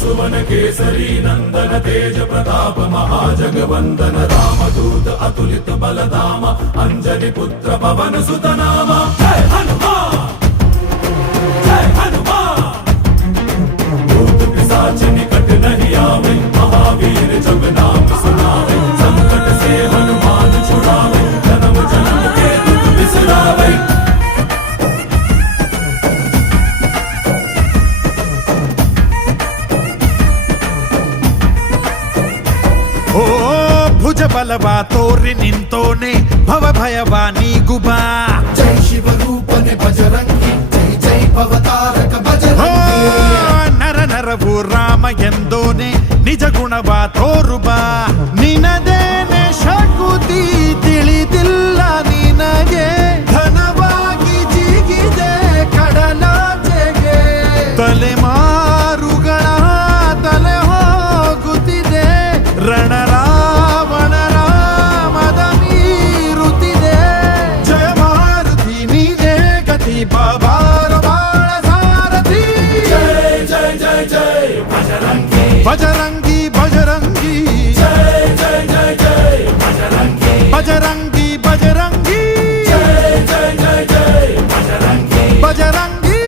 सुवन केसरी नंदन तेज प्रताप महाजगवंदन रामदूत अतुलित बलधाम अंजनी पुत्र पवन सुत नाम जय हनुमान जय हनुमान। भूत पिशाच निकट नहीं आवे महावीर जब नाम सुनावे संकट से हनुमान छुड़ावे जन्म जन्म के दुख बिसरावे। ಓ ಭುಜ ಬಲವಾ ತೋರಿ ನಿಂತೋನೆ ಭವ ಭಯವಾ ನೀಗುಬಾ ಜೈ ಶಿವ ರೂಪನೆ ಬಜರಂಗಿ ಜೈ ಜೈ ಭವತಾರಕ ಬಜರಂಗಿ ನರ ನರವು ರಾಮ ಎಂದೋನೆ ನಿಜ ಗುಣವಾ ತೋರುಬಾ ನಿನದೇನೆ ಶಕುತಿ ತಿಳಿದಿಲ್ಲ ನಿನಗೆ ಘನವಾಗಿ ಜಿಗಿದೆ ಕಡಲಾಚೆಗೆ ತಲೆಮಾರುಗಳ ತಲೆ ಹೋಗುತ್ತಿದೆ ರಣರಾವಣರ ಮದ ಮೀರುತ್ತಿದೆ ಜಯ ಮಾರುತಿ ನೀನೇ ಗತಿ ಬಾಬಾರ ಬಾಳ ಸಾರಥಿ जय जय जय जय बजरंगी ಬಜರಂಗ